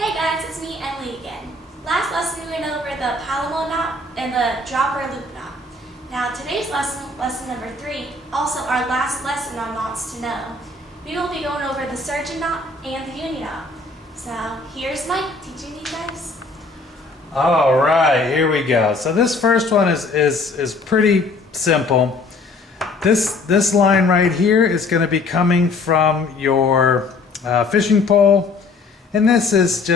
Hey guys, it's me, Emily again. Last lesson we went over the Palomar knot and the dropper loop knot. Now today's lesson, lesson number 3, also our last lesson on knots to know. We will be going over the surgeon knot and the uni knot. So here's Mike teaching you guys. All right, here we go. So this first one is pretty simple. This line right here is going to be coming from your fishing pole. And this is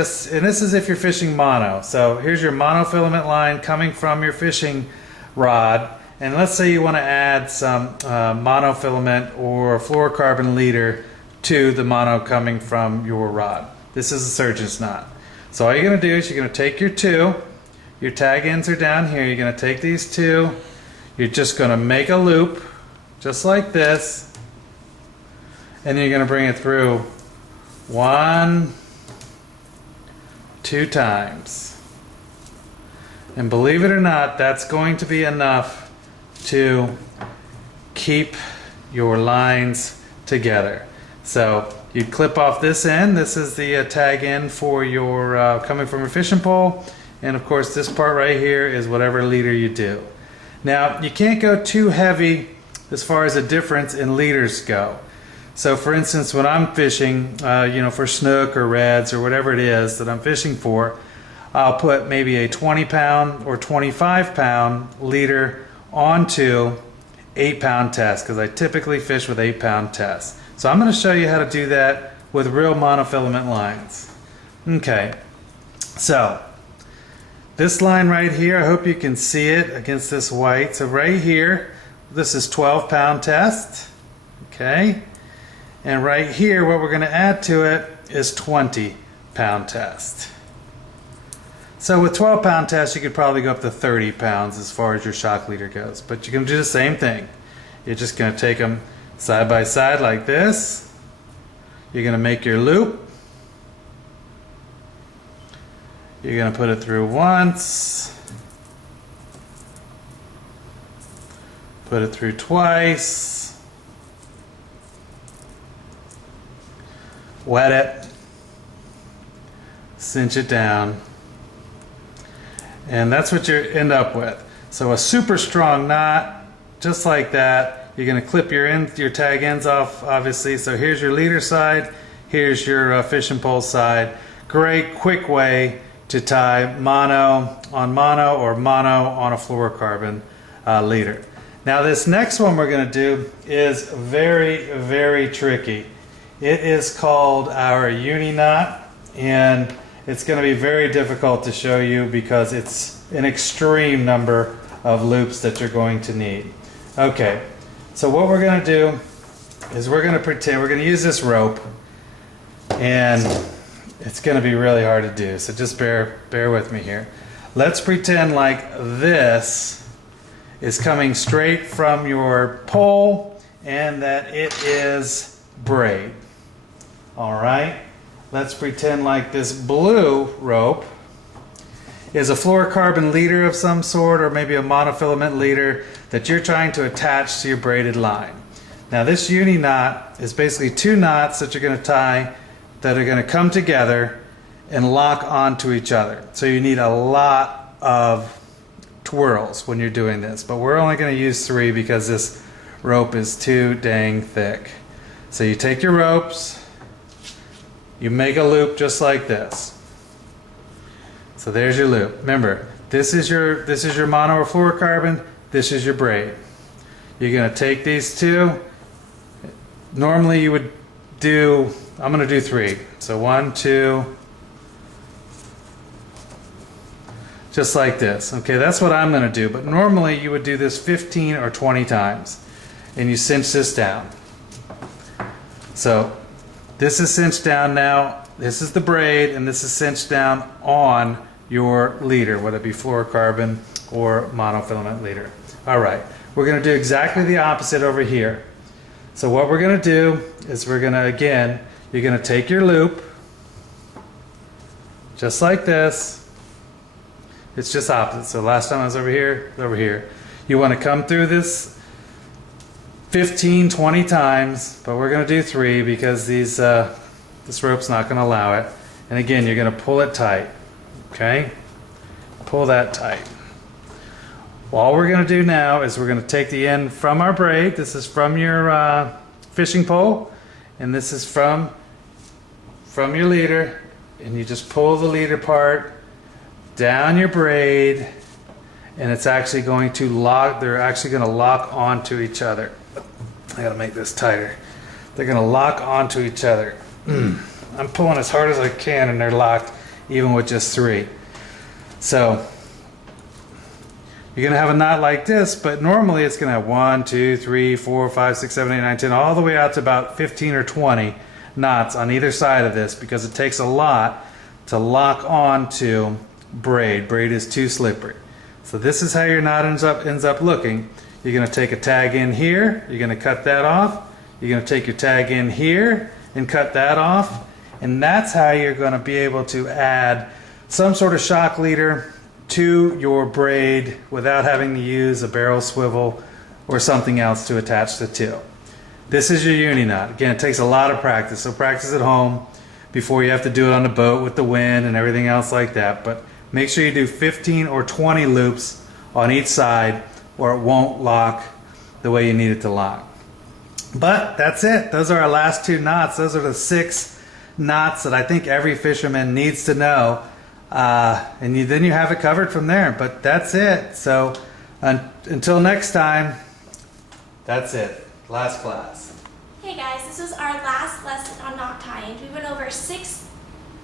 if you're fishing mono. So here's your monofilament line coming from your fishing rod. And let's say you want to add some monofilament or fluorocarbon leader to the mono coming from your rod. This is a surgeon's knot. So all you're going to do is you're going to take your tag ends are down here. You're going to take these two. You're just going to make a loop just like this. And then you're going to bring it through 1, 2 times. And believe it or not, that's going to be enough to keep your lines together. So you clip off this end. This is the tag end for your coming from your fishing pole. And of course this part right here is whatever leader you do. Now you can't go too heavy as far as the difference in leaders go. So for instance, when I'm fishing, for snook or reds or whatever it is that I'm fishing for, I'll put maybe a 20-pound or 25-pound leader onto 8-pound test because I typically fish with 8-pound tests. So I'm going to show you how to do that with real monofilament lines. Okay, so this line right here, I hope you can see it against this white. So right here, this is 12-pound test. Okay. And right here, what we're going to add to it is 20-pound test. So with 12-pound test, you could probably go up to 30 pounds as far as your shock leader goes. But you can do the same thing. You're just going to take them side by side like this. You're going to make your loop. You're going to put it through once. Put it through twice. Wet it, cinch it down, and that's what you end up with. So a super strong knot, just like that. You're going to clip your tag ends off, obviously. So here's your leader side, here's your fishing pole side. Great quick way to tie mono on mono or mono on a fluorocarbon leader. Now this next one we're going to do is very, very tricky. It is called our uni knot, and it's going to be very difficult to show you because it's an extreme number of loops that you're going to need. Okay, so what we're going to do is we're going to use this rope, and it's going to be really hard to do, so just bear with me here. Let's pretend like this is coming straight from your pole and that it is braid. Alright, let's pretend like this blue rope is a fluorocarbon leader of some sort, or maybe a monofilament leader that you're trying to attach to your braided line. Now this uni knot is basically 2 knots that you're going to tie that are going to come together and lock onto each other. So you need a lot of twirls when you're doing this, but we're only going to use 3 because this rope is too dang thick. So you take your ropes, you make a loop just like this. So there's your loop. Remember, this is your mono or fluorocarbon, this is your braid. You're going to take these two. Normally you would do, I'm going to do 3. So 1, 2, just like this. Okay, that's what I'm going to do, but normally you would do this 15 or 20 times and you cinch this down. So this is cinched down now, this is the braid, and this is cinched down on your leader, whether it be fluorocarbon or monofilament leader. Alright, we're going to do exactly the opposite over here. So what we're going to do is we're going to, again, you're going to take your loop, just like this. It's just opposite. So last time I was over here, over here. You want to come through this 15, 20 times, but we're going to do 3 because this rope's not going to allow it. And again, you're going to pull it tight. Okay? Pull that tight. Well, all we're going to do now is we're going to take the end from our braid. This is from your fishing pole, and this is from your leader, and you just pull the leader part down your braid, and it's actually going to lock. They're actually going to lock onto each other. I got to make this tighter. They're going to lock onto each other. I'm pulling as hard as I can, and they're locked even with just 3. So you're going to have a knot like this, but normally it's going to have 1, 2, 3, 4, 5, 6, 7, 8, 9, 10, all the way out to about 15 or 20 knots on either side of this, because it takes a lot to lock onto braid. Braid is too slippery. So this is how your knot ends up looking. You're going to take a tag in here, you're going to cut that off, you're going to take your tag in here and cut that off, and that's how you're going to be able to add some sort of shock leader to your braid without having to use a barrel swivel or something else to attach the two. This is your uni knot. Again, it takes a lot of practice, so practice at home before you have to do it on the boat with the wind and everything else like that. But make sure you do 15 or 20 loops on each side, or it won't lock the way you need it to lock. But that's it. Those are our last 2 knots. Those are the 6 knots that I think every fisherman needs to know. And then you have it covered from there. But that's it. So until next time, that's it. Last class. Hey guys, this was our last lesson on knot tying. We went over 6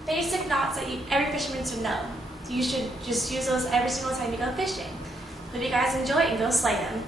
basic knots that every fisherman should know. You should just use those every single time you go fishing. Hope you guys enjoy it and go slay them.